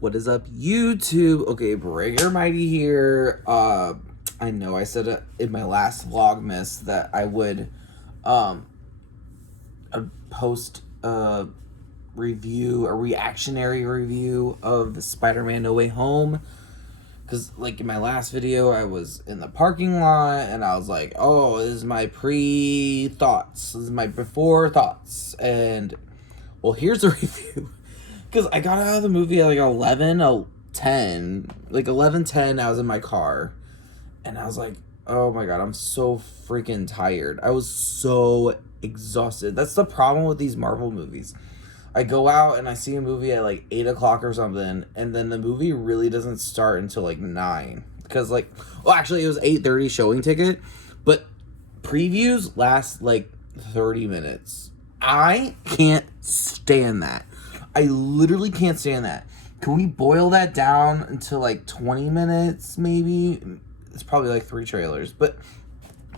What is up, YouTube? Okay, Brigger Mighty here. I know I said in my last Vlogmas that I would post a review, a reactionary review of Spider-Man No Way Home. Because, like, in my last video, I was in the parking lot, and I was like, oh, this is my pre-thoughts. This is my before thoughts. And, well, here's the review. Because I got out of the movie at, like, 11:10. Like, 11:10, I was in my car. And I was like, oh, my God, I'm so freaking tired. I was so exhausted. That's the problem with these Marvel movies. I go out and I see a movie at like 8 o'clock or something, and then the movie really doesn't start until like 9. Because like, well, actually it was 8:30 showing ticket, but previews last like 30 minutes. I can't stand that. I literally can't stand that. Can we boil that down into like 20 minutes maybe? It's probably like 3 trailers, but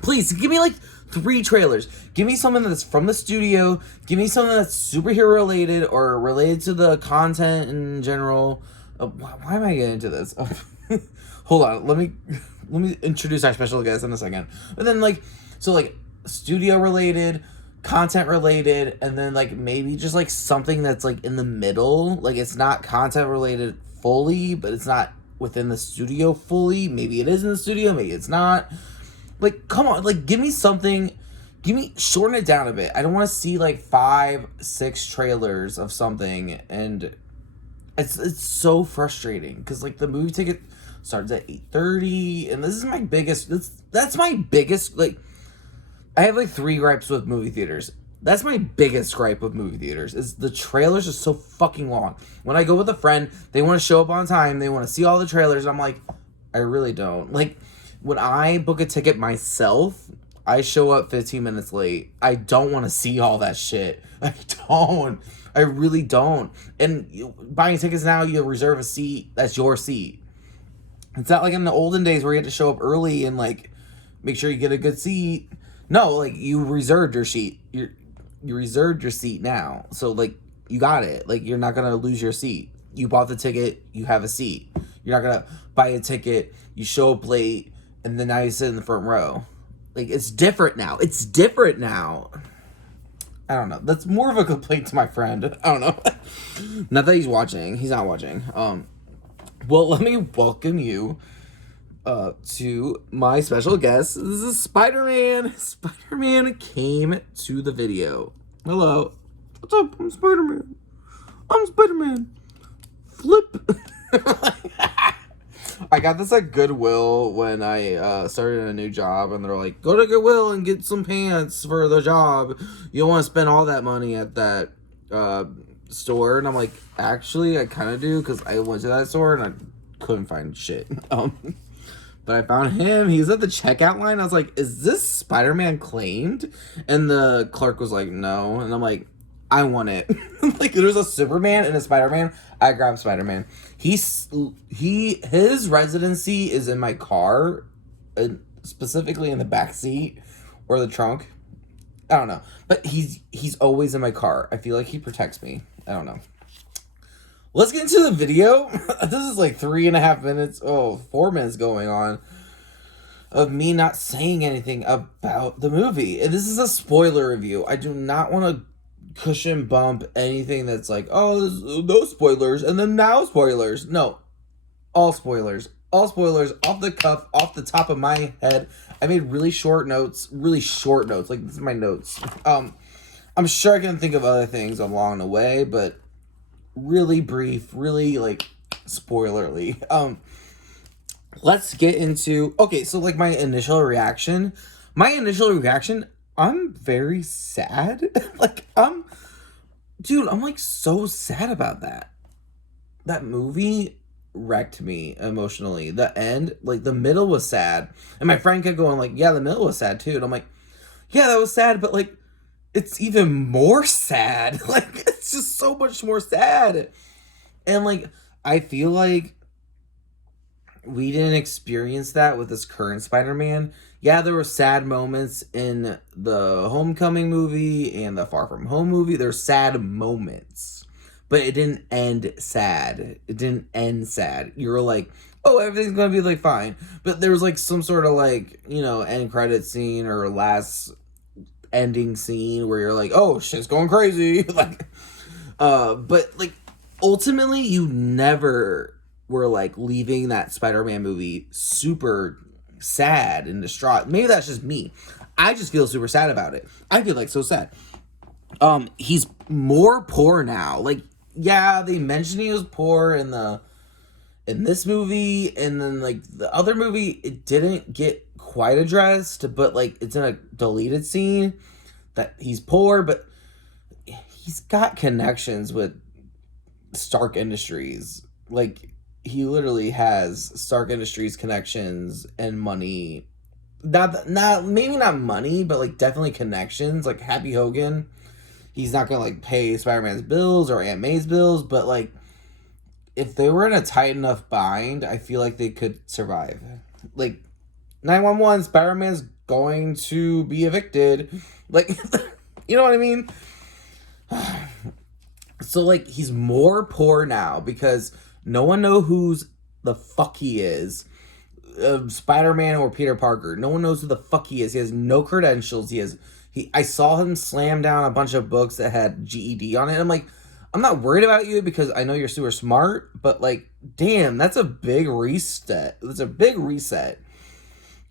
please give me like 3 trailers. Give me something that's from the studio. Give me something that's superhero related or related to the content in general. Why am I getting into this? Hold on. Let me introduce our special guest in a second. But then like studio related, content related, and then like maybe just like something that's like in the middle. Like it's not content related fully, but it's not within the studio fully. Maybe it is in the studio, maybe it's not. Like, come on, like, give me something, shorten it down a bit. I don't want to see, like, 5, 6 trailers of something, and it's so frustrating, because, like, the movie ticket starts at 8:30, and this is my biggest, that's my biggest, like, I have, like, 3 gripes with movie theaters. That's my biggest gripe with movie theaters, is the trailers are so fucking long. When I go with a friend, they want to show up on time, they want to see all the trailers, and I'm like, I really don't. Like, when I book a ticket myself, I show up 15 minutes late. I don't want to see all that shit. I don't. I really don't. And buying tickets now, you reserve a seat. That's your seat. It's not like in the olden days where you had to show up early and, like, make sure you get a good seat. No, like, you reserved your seat. You reserved your seat now. So, like, you got it. Like, you're not going to lose your seat. You bought the ticket. You have a seat. You're not going to buy a ticket. You show up late. And then now you sit in the front row. Like, it's different now. It's different now. I don't know. That's more of a complaint to my friend. I don't know. Not that he's watching. He's not watching. Well, let me welcome you to my special guest. This is Spider-Man. Spider-Man came to the video. Hello. What's up? I'm Spider-Man. I'm Spider-Man. Flip. I got this at Goodwill when I started a new job, and they're like, go to Goodwill and get some pants for the job. You don't want to spend all that money at that store. And I'm like, actually, I kind of do, because I went to that store and I couldn't find shit. But I found him. He's at the checkout line. I was like, is this Spider-Man claimed? And the clerk was like, no. And I'm like, I want it. Like, there's a Superman and a Spider-Man. I grabbed Spider-Man. His residency is in my car, specifically in the back seat or the trunk. I don't know, but he's always in my car. I feel like he protects me. I don't know. Let's get into the video. This is like 3.5 minutes. 4 minutes going on of me not saying anything about the movie. And this is a spoiler review. I do not want to cushion bump anything that's like, oh, no spoilers, and then now spoilers. No, all spoilers off the cuff, off the top of my head. I made really short notes. Like, this is my notes. I'm sure I can think of other things along the way, but really brief, really like spoilerly. Let's get into, okay, so like my initial reaction, I'm very sad. Like, I'm like so sad about that. That movie wrecked me emotionally. The end, like the middle was sad. And my friend kept going like, yeah, the middle was sad too. And I'm like, yeah, that was sad, but like, it's even more sad. Like, it's just so much more sad. And like, I feel like we didn't experience that with this current Spider-Man. Yeah, there were sad moments in the Homecoming movie and the Far From Home movie. There's sad moments. but it didn't end sad. It didn't end sad. You were like, oh, everything's gonna be like fine. But there was like some sort of like, you know, end credit scene or last ending scene where you're like, oh, shit's going crazy. Like, but like ultimately you never were like leaving that Spider-Man movie super sad and distraught. Maybe that's just me. I just feel super sad about it. I feel like so sad. He's more poor now. Like, yeah, they mentioned he was poor in this movie, and then like the other movie, it didn't get quite addressed, but like it's in a deleted scene that he's poor, but he's got connections with Stark Industries. Like, he literally has Stark Industries connections and money. Not maybe not money, but like definitely connections. Like Happy Hogan, he's not gonna like pay Spider-Man's bills or Aunt May's bills, but like if they were in a tight enough bind, I feel like they could survive. Like 911, Spider-Man's going to be evicted. Like, you know what I mean? So like he's more poor now because no one knows who's the fuck he is. Spider-Man or Peter Parker. No one knows who the fuck he is. He has no credentials. I saw him slam down a bunch of books that had GED on it. I'm like, I'm not worried about you because I know you're super smart, but like, damn, that's a big reset. It's a big reset.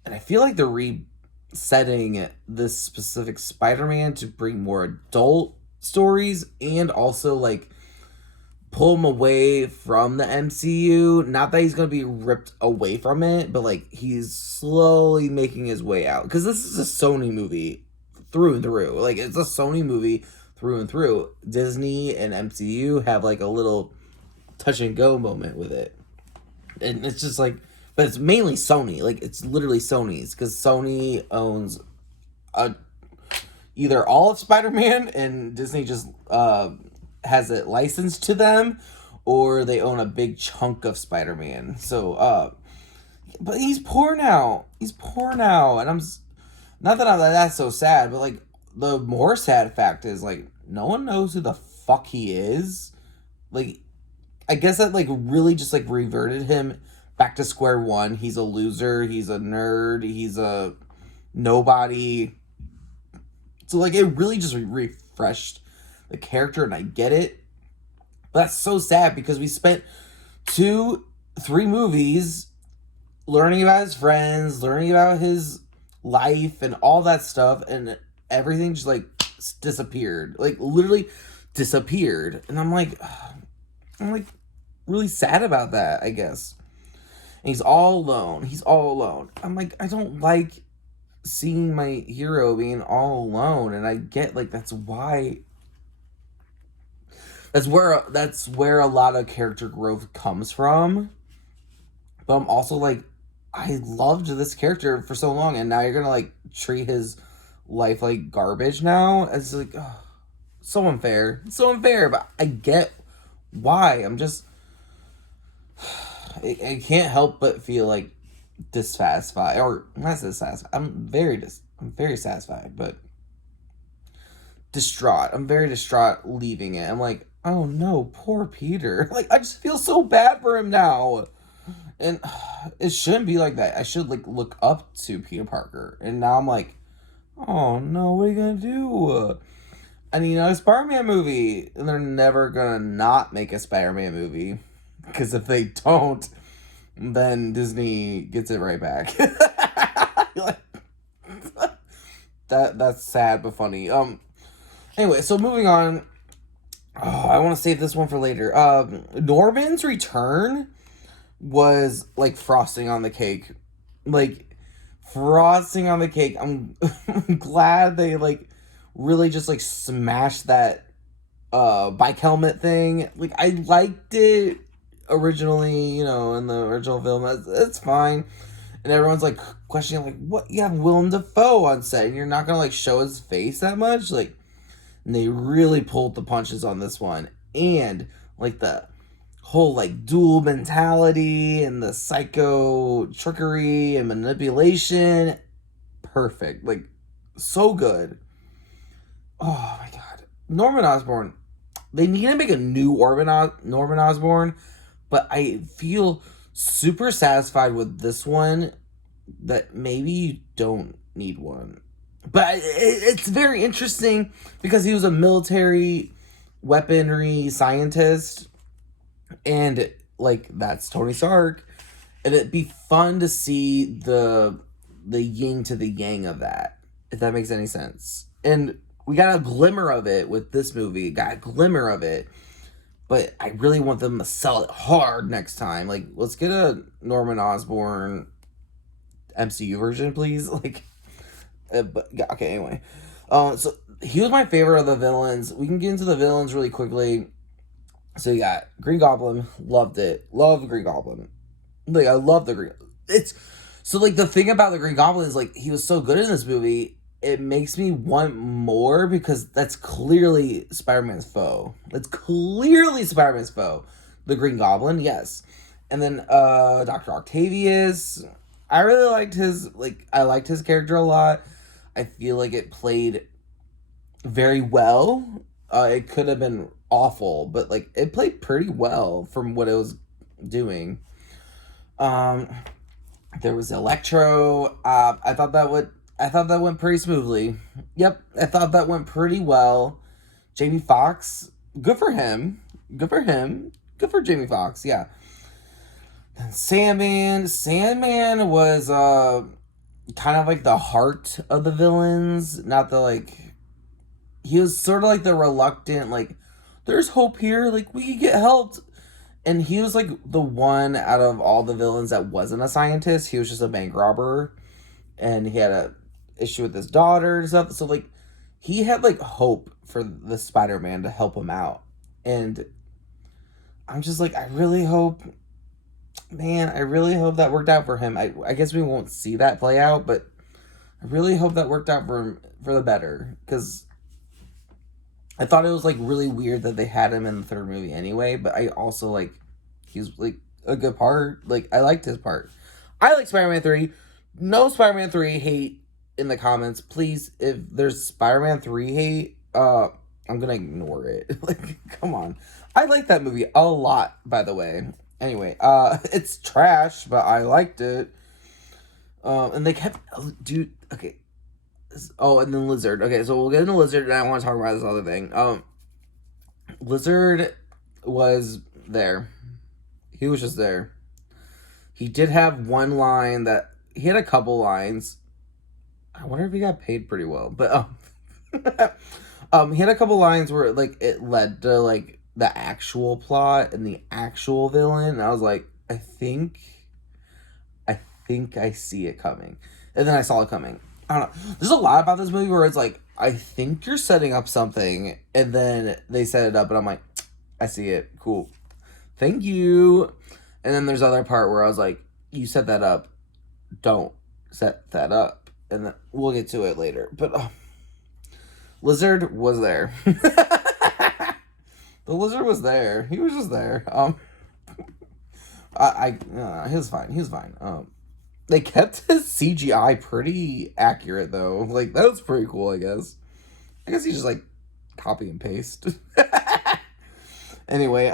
And I feel like they're resetting this specific Spider-Man to bring more adult stories and also like pull him away from the MCU. Not that he's going to be ripped away from it, but like he's slowly making his way out. Because this is a Sony movie through and through. Like, it's a Sony movie through and through. Disney and MCU have like a little touch and go moment with it. And it's just like, but it's mainly Sony. Like, it's literally Sony's. Because Sony owns either all of Spider-Man and Disney just has it licensed to them, or they own a big chunk of Spider-Man. So, but he's poor now. He's poor now, and not that that's so sad, but like the more sad fact is like no one knows who the fuck he is. Like, I guess that like really just like reverted him back to square one. He's a loser. He's a nerd. He's a nobody. So like it really just refreshed the character, and I get it. But that's so sad because we spent 2-3 movies learning about his friends, learning about his life and all that stuff, and everything just like disappeared. Like literally disappeared. And I'm like really sad about that, I guess. And he's all alone. He's all alone. I'm like, I don't like seeing my hero being all alone, and I get like that's where a lot of character growth comes from. But I'm also like, I loved this character for so long, and now you're gonna like treat his life like garbage now. It's like, oh, so unfair. So unfair, but I get why. I'm just I can't help but feel like dissatisfied, or not dissatisfied. I'm very satisfied, but distraught. I'm very distraught leaving it. I'm like, oh no, poor Peter. Like, I just feel so bad for him now. And it shouldn't be like that. I should like look up to Peter Parker. And now I'm like, oh no, what are you gonna do? I need a Spider-Man movie. And they're never gonna not make a Spider-Man movie. Because if they don't, then Disney gets it right back. Like, that's sad but funny. Anyway, so moving on. Oh, I want to save this one for later. Norman's return was like frosting on the cake. Like, frosting on the cake. I'm glad they like really just like smashed that bike helmet thing. Like, I liked it originally, in the original film. It's fine. And everyone's like questioning, like, what? You have Willem Dafoe on set and you're not gonna like show his face that much? Like, and they really pulled the punches on this one. And like the whole like dual mentality and the psycho trickery and manipulation, perfect. Like, so good. Oh my god. Norman Osborn, they need to make a new Norman Osborn, but I feel super satisfied with this one that maybe you don't need one. But it's very interesting because he was a military weaponry scientist, and like that's Tony Stark, and it'd be fun to see the yin to the yang of that, if that makes any sense. And we got a glimmer of it with this movie, got a glimmer of it, but I really want them to sell it hard next time. Like, let's get a Norman Osborn MCU version, please. Like, but yeah, okay, anyway. So he was my favorite of the villains. We can get into the villains really quickly. So you got Green Goblin, loved it. Love the Green Goblin. Like, I love the Green. It's so like the thing about the Green Goblin is like he was so good in this movie. It makes me want more because that's clearly Spider-Man's foe. That's clearly Spider-Man's foe. The Green Goblin, yes. And then Dr. Octavius. I really liked I liked his character a lot. I feel like it played very well. It could have been awful, but like it played pretty well from what it was doing. There was Electro. I thought that went pretty smoothly. Yep, I thought that went pretty well. Jamie Foxx, good for him. Good for him. Good for Jamie Foxx, yeah. Sandman was kind of like the heart of the villains, not the like. He was sort of like the reluctant, like, there's hope here, like we could get helped, and he was like the one out of all the villains that wasn't a scientist. He was just a bank robber, and he had a issue with his daughter and stuff. So like, he had like hope for the Spider-Man to help him out, and I'm just like, I really hope that worked out for him. I guess we won't see that play out, but I really hope that worked out for him for the better, because I thought it was like really weird that they had him in the third movie anyway, but I also like, he was like a good part. Like, I liked his part. I like Spider-Man 3. No Spider-Man 3 hate in the comments. Please, if there's Spider-Man 3 hate, I'm gonna ignore it. Like, come on. I like that movie a lot, by the way. Anyway, it's trash, but I liked it. And they kept, dude, okay. Oh, and then Lizard. Okay, so we'll get into Lizard, and I want to talk about this other thing. Lizard was there. He was just there. He did have one line that, he had a couple lines. I wonder if he got paid pretty well, but, he had a couple lines where, like, it led to, like, the actual plot and the actual villain, and I was like, I think I see it coming. And then I saw it coming. I don't know. There's a lot about this movie where it's like, I think you're setting up something, and then they set it up, and I'm like, I see it. Cool. Thank you. And then there's other part where I was like, you set that up. Don't set that up. And then we'll get to it later. But Lizard was there. The Lizard was there. He was just there. He was fine. He was fine. They kept his CGI pretty accurate though. Like, that was pretty cool, I guess. I guess he just like copy and paste. Anyway,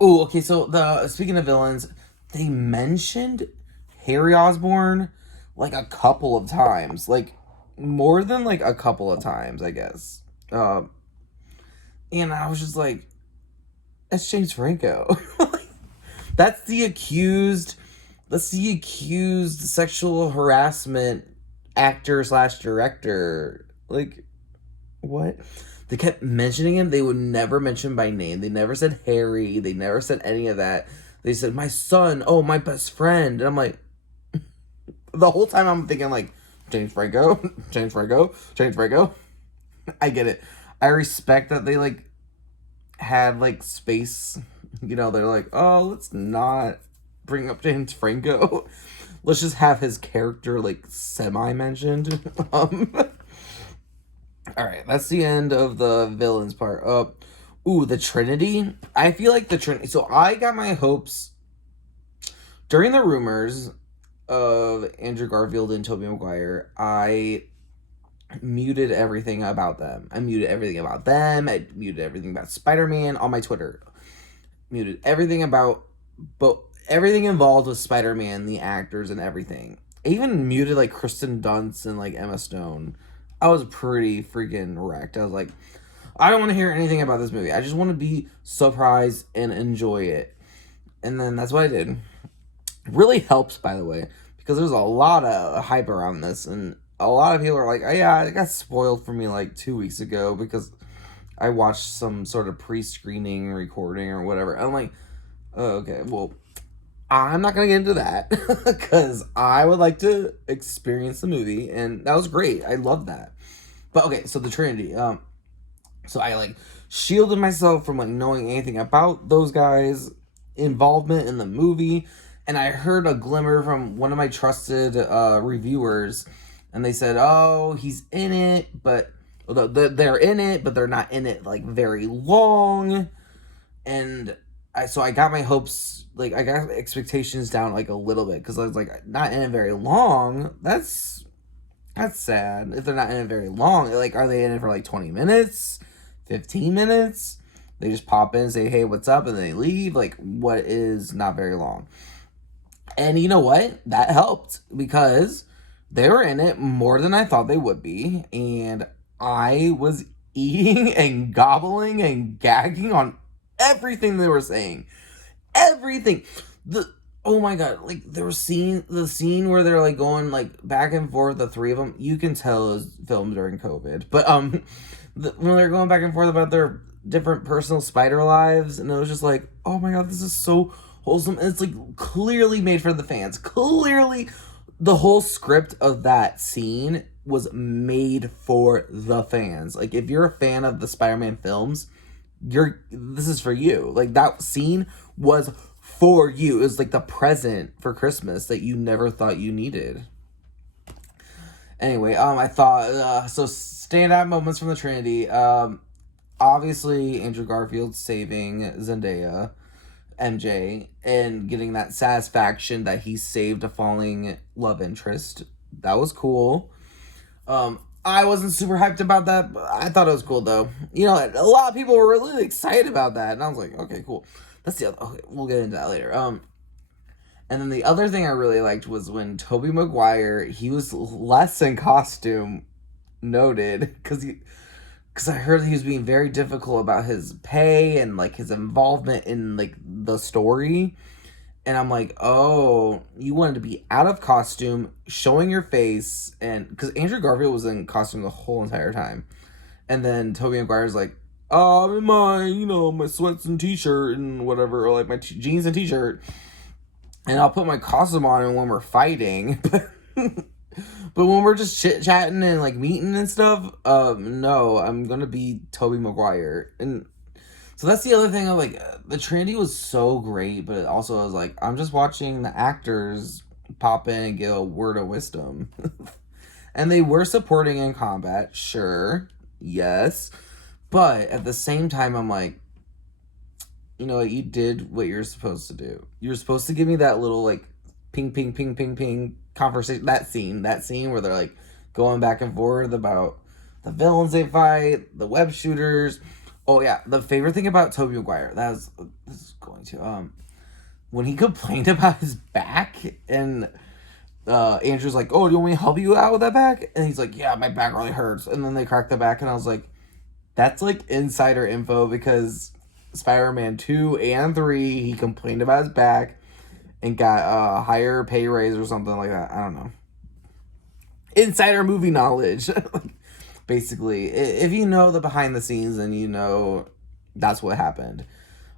okay, so speaking of villains, they mentioned Harry Osborn like a couple of times. Like, more than like a couple of times, I guess. And I was just like, that's James Franco. That's the accused sexual harassment actor / director. Like, what? They kept mentioning him. They would never mention by name. They never said Harry. They never said any of that. They said, my son. Oh, my best friend. And I'm like, the whole time I'm thinking like, James Franco. James Franco. James Franco. I get it. I respect that they like had like space. You know, they're like, oh, let's not bring up James Franco. Let's just have his character like semi-mentioned. Alright, that's the end of the villains part. The Trinity. I feel like the Trinity. So I got my hopes during the rumors of Andrew Garfield and Tobey Maguire. I muted everything about them. I muted everything about them. I muted everything about Spider-Man on my Twitter. Muted everything about, but everything involved with Spider-Man, the actors and everything. I even muted like Kristen Dunst and like Emma Stone. I was pretty freaking wrecked. I was like, I don't want to hear anything about this movie. I just want to be surprised and enjoy it. And then that's what I did. It really helps, by the way, because there's a lot of hype around this, and a lot of people are like, oh yeah, it got spoiled for me like 2 weeks ago because I watched some sort of pre-screening recording or whatever. I'm like, oh, okay, well, I'm not going to get into that because I would like to experience the movie, and that was great. I love that. But okay, so the Trinity. So I like shielded myself from like knowing anything about those guys' involvement in the movie, and I heard a glimmer from one of my trusted reviewers, and they said, "Oh, he's in it, but they're in it, but they're not in it like very long." And I got my hopes, like I got expectations down like a little bit because I was like, not in it very long. That's sad. If they're not in it very long, like are they in it for like 20 minutes? 15 minutes? They just pop in and say, hey, what's up? And then they leave. Like, what is not very long? And you know what? That helped because they were in it more than I thought they would be. And I was eating and gobbling and gagging on everything they were saying. Everything. Oh my god, like the scene where they're like going like back and forth, the three of them, you can tell it was filmed during COVID. But when they're going back and forth about their different personal spider lives, and it was just like, oh my god, this is so wholesome. And it's like clearly made for the fans. Clearly the whole script of that scene was made for the fans. Like if you're a fan of the Spider-Man films, this is for you. Like that scene was for you. It was like the present for Christmas that you never thought you needed. Anyway, I thought so standout moments from the Trinity. Obviously Andrew Garfield saving Zendaya, MJ, and getting that satisfaction that he saved a falling love interest. That was cool. I wasn't super hyped about that, but I thought it was cool though. You know, a lot of people were really excited about that, and I was like, okay, cool. That's the other. Okay, we'll get into that later. And then the other thing I really liked was when Tobey Maguire, he was less in costume, noted, because I heard he was being very difficult about his pay and like his involvement in like the story. And I'm like, oh, you wanted to be out of costume, showing your face, and because Andrew Garfield was in costume the whole entire time. And then Tobey Maguire's like, oh, I'm in my sweats and t-shirt and whatever, or like my jeans and t-shirt. And I'll put my costume on when we're fighting. But when we're just chit-chatting and like meeting and stuff, no, I'm gonna be Tobey Maguire. And so that's the other thing. Of like the Trinity was so great, but it also was like I'm just watching the actors pop in and give a word of wisdom. And they were supporting in combat, sure, yes, but at the same time, I'm like, you know, you did what you're supposed to do. You're supposed to give me that little like ping, ping, ping, ping, ping conversation. That scene where they're like going back and forth about the villains they fight, the web shooters. Oh yeah, the favorite thing about Tobey Maguire, this is going to when he complained about his back, and Andrew's like, oh, do you want me to help you out with that back? And he's like, yeah, my back really hurts. And then they crack the back, and I was like, that's like insider info, because Spider-Man 2 and 3, he complained about his back and got a higher pay raise or something like that. I don't know. Insider movie knowledge. Basically, if you know the behind the scenes, then you know that's what happened.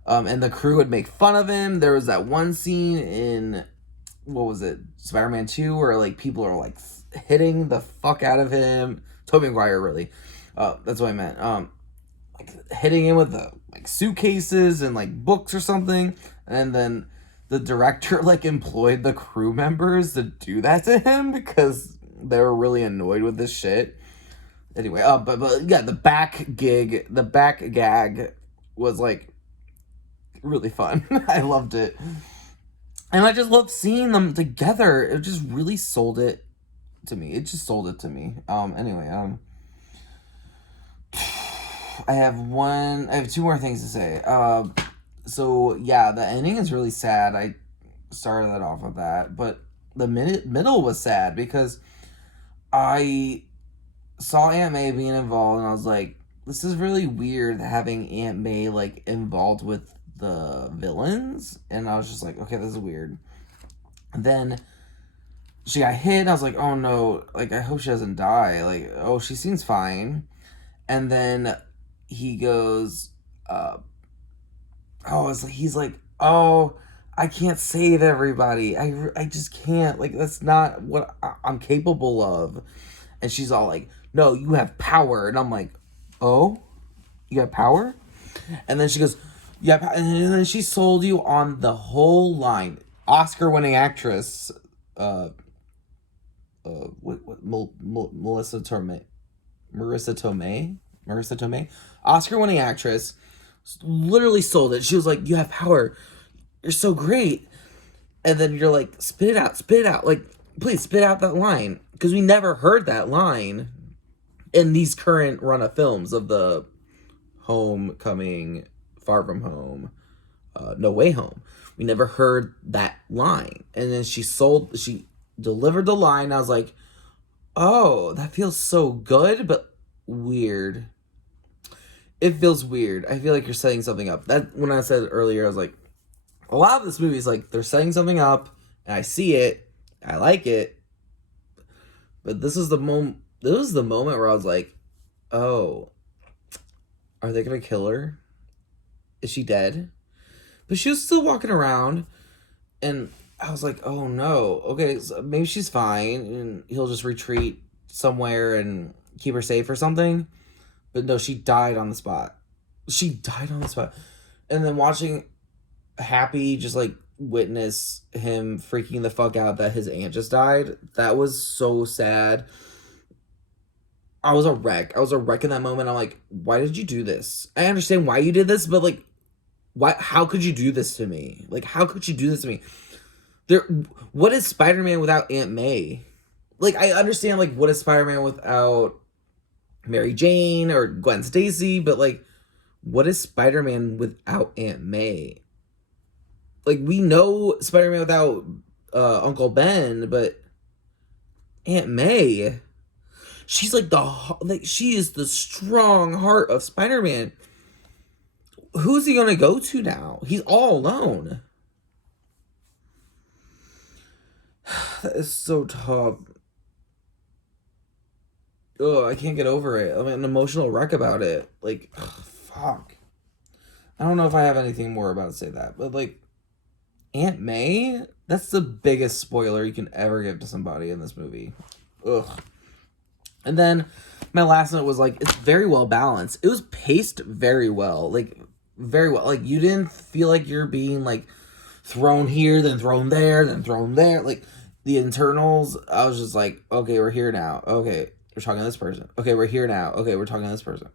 And the crew would make fun of him. There was that one scene in, what was it, Spider-Man 2, where like people are like hitting the fuck out of him. Tobey Maguire, really. That's what I meant. Like hitting him with the like suitcases and like books or something. And then the director like employed the crew members to do that to him because they were really annoyed with this shit. Anyway, but yeah, the back gag was like really fun. I loved it. And I just loved seeing them together. It just really sold it to me. It just sold it to me. Anyway, I have two more things to say. So yeah, the ending is really sad. I started that off with that, but the middle was sad because I saw Aunt May being involved, and I was like, this is really weird having Aunt May like involved with the villains, and I was just like, okay, this is weird. And then she got hit, and I was like, oh no, like I hope she doesn't die. Like, oh, she seems fine. And then he goes, he's like, oh, I can't save everybody. I just can't. Like, that's not what I'm capable of. And she's all like, no, you have power. And I'm like, oh, you have power? And then she goes, yeah. And then she sold you on the whole line. Oscar-winning actress, Melissa Tomei, Marissa Tomei, Oscar-winning actress, literally sold it. She was like, you have power. You're so great. And then you're like, spit it out. Like, please spit out that line. Because we never heard that line in these current run of films of the Homecoming, Far From Home, No Way Home. We never heard that line. And then she delivered the line. I was like, oh, that feels so good, but weird. It feels weird. I feel like you're setting something up. That when I said earlier, I was like, a lot of this movie is like they're setting something up, and I see it, I like it, but this is the moment. This was the moment where I was like, oh, are they gonna kill her? Is she dead? But she was still walking around, and I was like, oh no, okay, so maybe she's fine, and he'll just retreat somewhere and keep her safe or something. But no, she died on the spot. And then watching Happy just like witness him freaking the fuck out that his aunt just died, that was so sad. I was a wreck in that moment. I'm like, why did you do this? I understand why you did this, but like, how could you do this to me? Like, how could you do this to me? What is Spider-Man without Aunt May? Like, I understand, like, what is Spider-Man without Mary Jane or Gwen Stacy, but like, what is Spider-Man without Aunt May? Like, we know Spider-Man without Uncle Ben, but Aunt May, she's like she is the strong heart of Spider-Man. Who's he gonna go to now? He's all alone. That is so tough. Oh, I can't get over it. I'm an emotional wreck about it. Like, fuck. I don't know if I have anything more about to say that, but like, Aunt May, that's the biggest spoiler you can ever give to somebody in this movie. Ugh. And then my last note was like, it's very well balanced. It was paced very well. Like, very well. Like, you didn't feel like you're being like thrown here, then thrown there, then thrown there. Like, the internals, I was just like, okay, we're here now. Okay, we're talking to this person. Okay, we're here now. Okay, we're talking to this person.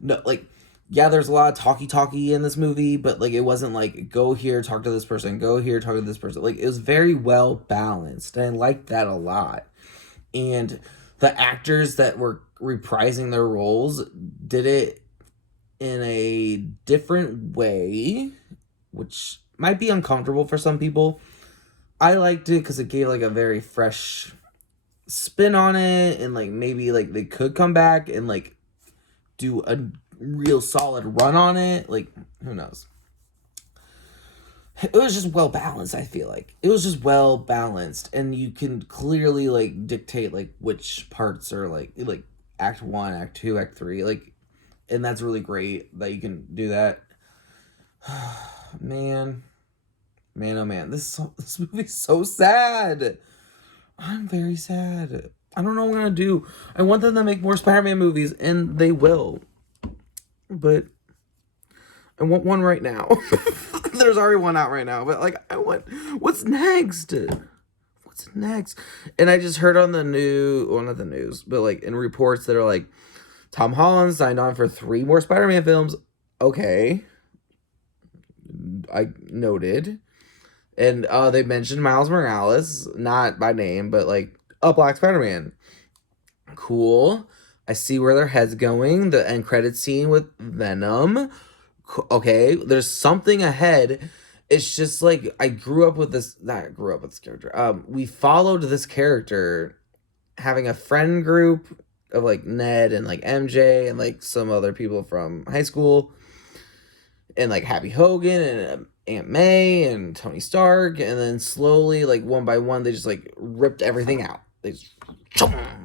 No, like, yeah, there's a lot of talky in this movie, but like, it wasn't like, go here, talk to this person, go here, talk to this person. Like, it was very well balanced, and I liked that a lot. And the actors that were reprising their roles did it in a different way, which might be uncomfortable for some people. I liked it because it gave like a very fresh spin on it, and like maybe like they could come back and like do a real solid run on it. Like, who knows? It was just well balanced. I feel like it was just well balanced, and you can clearly like dictate like which parts are like act 1, act 2, act 3, like, and that's really great that you can do that. Man, oh man, this movie's so sad. I'm very sad. I don't know what I'm gonna do. I want them to make more Spider-Man movies, and they will. But I want one right now. There's already one out right now, but like, what's next? What's next? And I just heard on the news, well, not the news, but like in reports that are like, Tom Holland signed on for 3 more Spider-Man films. Okay. I noted. And they mentioned Miles Morales, not by name, but like, a Black Spider-Man. Cool. I see where their head's going. The end credit scene with Venom. Okay, there's something ahead. It's just like I grew up with this. Not grew up with this character. We followed this character, having a friend group of like Ned and like MJ and like some other people from high school, and like Happy Hogan and Aunt May and Tony Stark, and then slowly, like one by one, they just like ripped everything out. They just,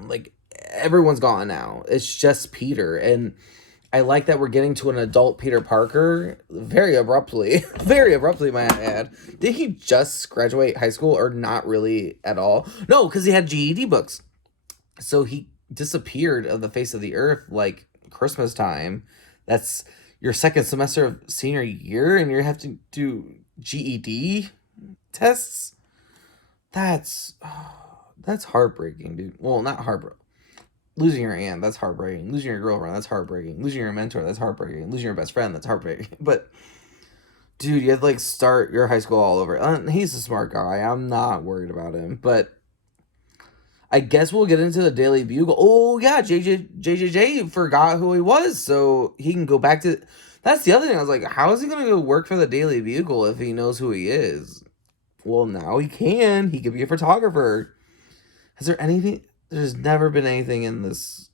like everyone's gone now. It's just Peter, and I like that we're getting to an adult Peter Parker very abruptly. Very abruptly, might I add. Did he just graduate high school or not really at all? No, because he had GED books. So he disappeared of the face of the earth like Christmas time. That's your second semester of senior year and you have to do GED tests? That's heartbreaking, dude. Well, not heartbreaking. Losing your aunt, that's heartbreaking. Losing your girlfriend, that's heartbreaking. Losing your mentor, that's heartbreaking. Losing your best friend, that's heartbreaking. But, dude, you have to, like, start your high school all over. He's a smart guy. I'm not worried about him. But I guess we'll get into the Daily Bugle. Oh, yeah, JJJ forgot who he was, so he can go back to... That's the other thing. I was like, how is he going to go work for the Daily Bugle if he knows who he is? Well, now he can. He could be a photographer. Is there anything... There's never been anything in this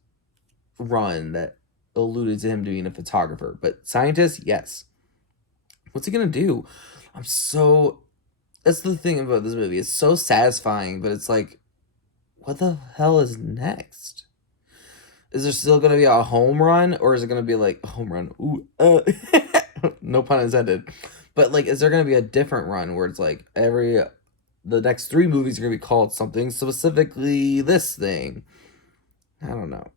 run that alluded to him being a photographer. But scientist, yes. What's he going to do? That's the thing about this movie. It's so satisfying, but it's like, what the hell is next? Is there still going to be a home run? Or is it going to be like, home run? Ooh, no pun intended. But like, is there going to be a different run where it's like the next 3 movies are going to be called something, specifically this thing? I don't know.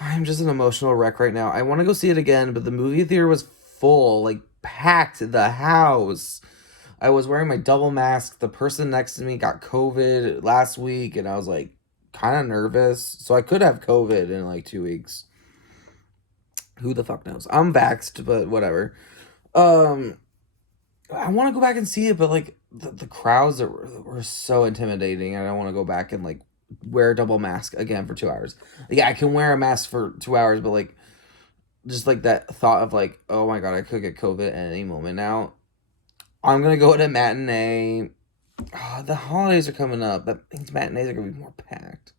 I'm just an emotional wreck right now. I want to go see it again, but the movie theater was full, like packed the house. I was wearing my double mask. The person next to me got COVID last week, and I was like kind of nervous. So I could have COVID in like 2 weeks. Who the fuck knows? I'm vaxxed, but whatever. I want to go back and see it, but like the crowds that were so intimidating. I don't want to go back and like wear a double mask again for 2 hours. Yeah, I can wear a mask for 2 hours, but like just like that thought of like, oh my god, I could get COVID at any moment now. I'm gonna go to a matinee. Oh, the holidays are coming up. That means matinees are gonna be more packed.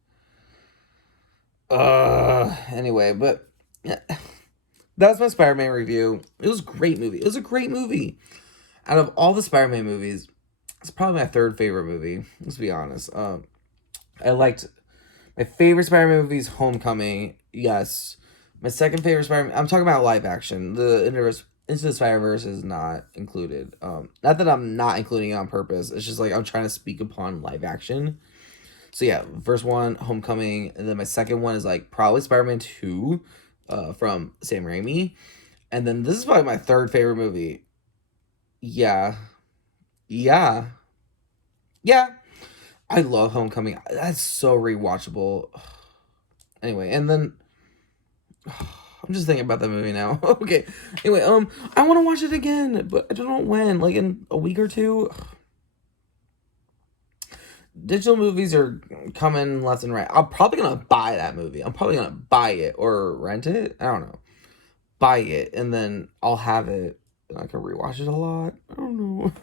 Anyway, but yeah. That was my Spider-Man review. It was a great movie. It was a great movie. Out of all the Spider-Man movies, it's probably my 3rd favorite movie. Let's be honest. I liked my favorite Spider-Man movie is Homecoming. Yes. My second favorite Spider-Man. I'm talking about live action. The Into the Spider-Verse is not included. Not that I'm not including it on purpose. It's just like I'm trying to speak upon live action. So yeah, first one, Homecoming, and then my second one is like probably Spider-Man 2. From Sam Raimi. And then this is probably my 3rd favorite movie. Yeah. I love Homecoming. That's so rewatchable. Anyway, and then I'm just thinking about that movie now. Okay. Anyway, I want to watch it again, but I don't know when. Like in a week or 2. Digital movies are coming left and right. I'm probably going to buy that movie. I'm probably going to buy it or rent it. I don't know. Buy it, and then I'll have it, and I can rewatch it a lot. I don't know.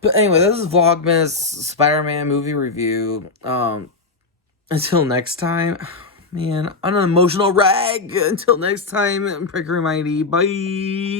But anyway, this is Vlogmas Spider-Man movie review. Until next time, man, I'm an emotional rag. Until next time, Pricker Mighty. Bye.